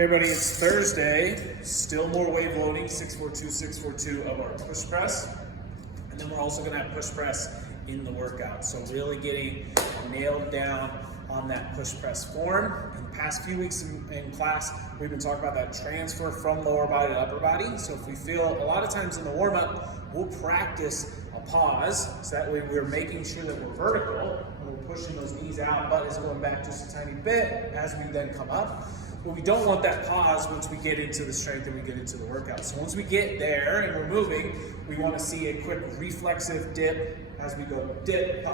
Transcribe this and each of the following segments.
Hey everybody, it's Thursday. Still more wave loading, 642 of our push press. And then we're also gonna have push press in the workout. So really getting nailed down on that push press form. In the past few weeks in class, we've been talking about that transfer from lower body to upper body. So if we feel, a lot of times in the warm up, we'll practice a pause. So that way we're making sure that we're vertical and we're pushing those knees out, butt is going back just a tiny bit as we then come up. But we don't want that pause once we get into the strength and we get into the workout. So once we get there and we're moving, we want to see a quick reflexive dip as we go dip,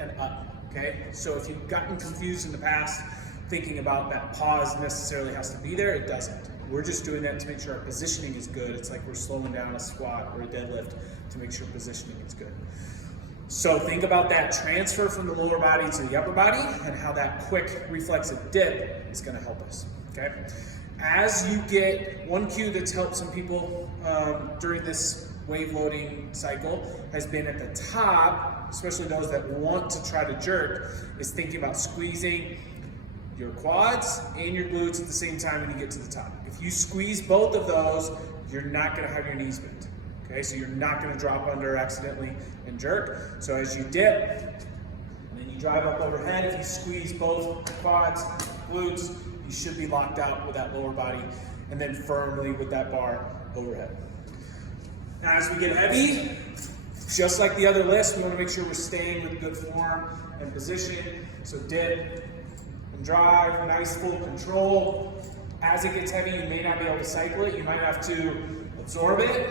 and up, okay? So if you've gotten confused in the past thinking about that pause necessarily has to be there, it doesn't. We're just doing that to make sure our positioning is good. It's like we're slowing down a squat or a deadlift to make sure positioning is good. So think about that transfer from the lower body to the upper body and how that quick reflexive dip is going to help us, okay? As you get, one cue that's helped some people during this wave loading cycle has been at the top, especially those that want to try to jerk, is thinking about squeezing your quads and your glutes at the same time when you get to the top. If you squeeze both of those, you're not going to have your knees bent. Okay, so you're not going to drop under accidentally and jerk. So as you dip, and then you drive up overhead, if you squeeze both quads, glutes, you should be locked out with that lower body, and then firmly with that bar overhead. Now as we get heavy, just like the other list, we want to make sure we're staying with good form and position. So dip and drive, nice full control. As it gets heavy, you may not be able to cycle it. You might have to absorb it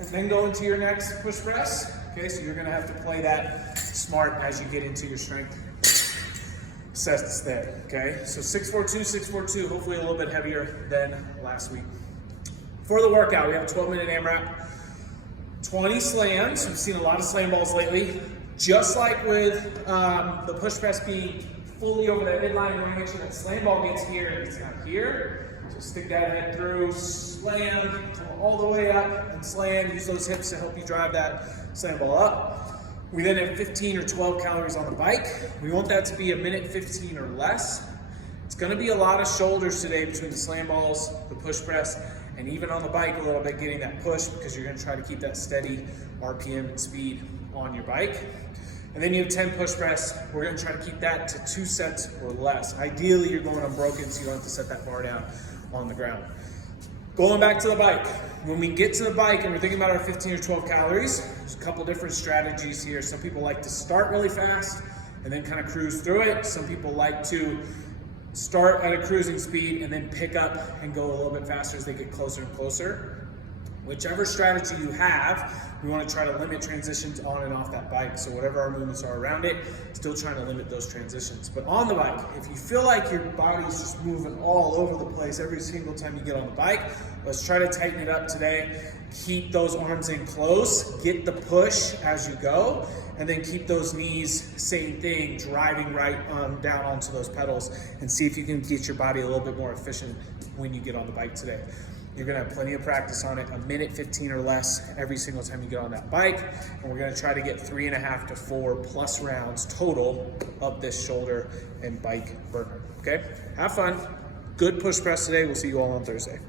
and then go into your next push press. Okay, so you're gonna have to play that smart as you get into your strength sets there, okay? So 642, hopefully a little bit heavier than last week. For the workout, we have a 12-minute AMRAP, 20 slams. We've seen a lot of slam balls lately. Just like with the push press being fully over that midline, we wanna make sure that slam ball gets here and it's not here. So stick that head through, slam, come all the way up and slam. Use those hips to help you drive that slam ball up. We then have 15 or 12 calories on the bike. We want that to be a minute 15 or less. It's gonna be a lot of shoulders today between the slam balls, the push press, and even on the bike a little bit getting that push because you're gonna try to keep that steady RPM and speed on your bike. And then you have 10 push press. We're gonna try to keep that to 2 sets or less. Ideally, you're going unbroken so you don't have to set that bar down on the ground. Going back to the bike. When we get to the bike and we're thinking about our 15 or 12 calories, there's a couple different strategies here. Some people like to start really fast and then kind of cruise through it. Some people like to start at a cruising speed and then pick up and go a little bit faster as they get closer and closer. Whichever strategy you have, we want to try to limit transitions on and off that bike. So whatever our movements are around it, still trying to limit those transitions. But on the bike, if you feel like your body's just moving all over the place every single time you get on the bike, let's try to tighten it up today. Keep those arms in close, get the push as you go, and then keep those knees, same thing, driving right down onto those pedals and see if you can get your body a little bit more efficient when you get on the bike today. You're gonna have plenty of practice on it, a minute 15 or less every single time you get on that bike. And we're gonna try to get 3.5 to 4 plus rounds total of this shoulder and bike burner, okay? Have fun, good push press today. We'll see you all on Thursday.